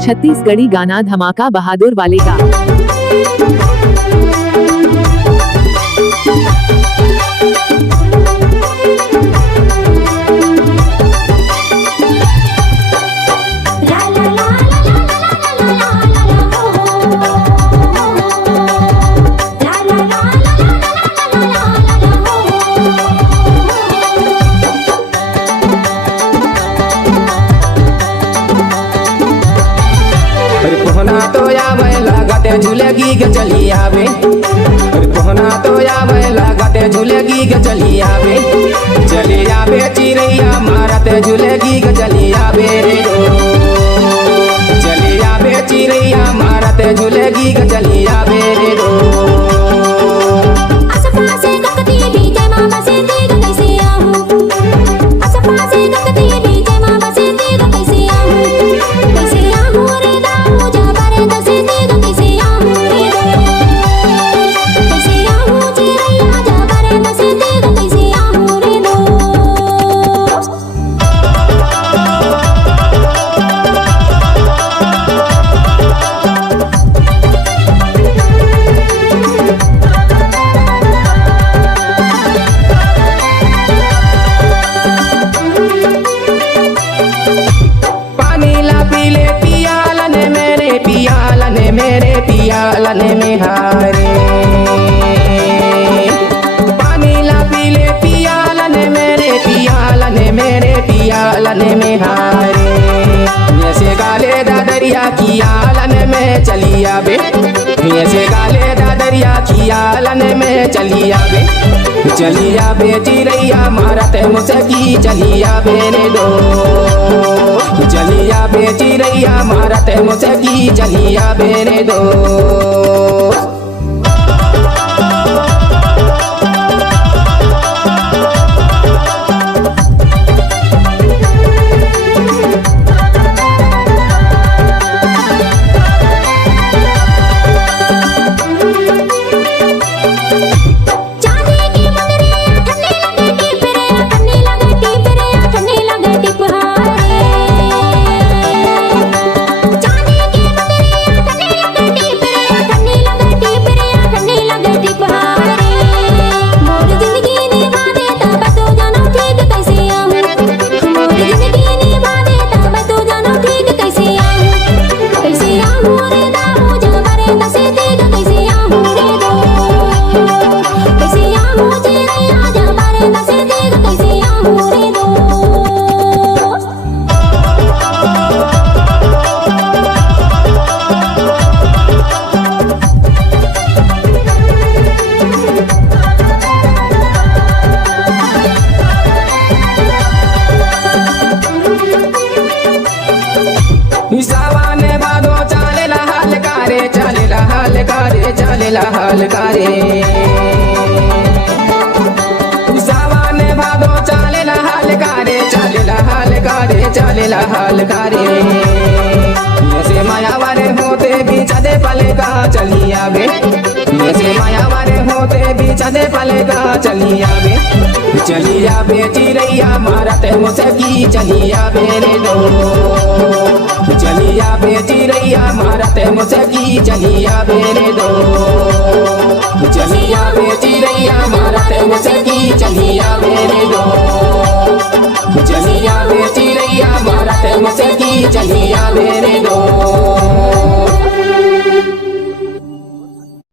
छत्तीसगढ़ी गाना धमाका बहादुर वाले का। पोहना तो आवे लागते झूलेगी के चली आवे, पोहना तो आवे लागते झूलेगी के चली आवे, चली आवे चिड़ैया मारते झूलेगी के चली आवे रे रो, चली आवे चिड़ैया मारते झूलेगी के चली आवे रे रो। मेरे पियालने में हारे पानी ला पीले पियालने मेरे पियालने में हारे, ऐसे गाले दादरिया की आलने में चली आवे, ऐसे गाले दादरिया की आलने में चली आवे, चली आवे चिड़ैया मारते मुझकी चली आवे रे दो, चली आवे चिड़ैया मारते मुझकी चली आवे रे दो। सावाने बादो चालेला हलकारे चालेला हलकारे चालेला हलकारे, सावाने बादो चालेला हलकारे चालेला हलकारे चालेला हलकारे, ऐसे मायावारे होते बीच दे पले का चली आवे, ऐसे मायावारे होते बीच दे पले का चली आवे, चली आवे चिड़ैया मारते मुझकी चली आवे रे दो, चली आवे चिड़ैया मारते मुझकी चली आवे रे दो, चली आवे चिड़ैया मारते मुझकी चली आवे रे दो, चली आवे चिड़ैया मारते मुझकी चली आवे रे दो।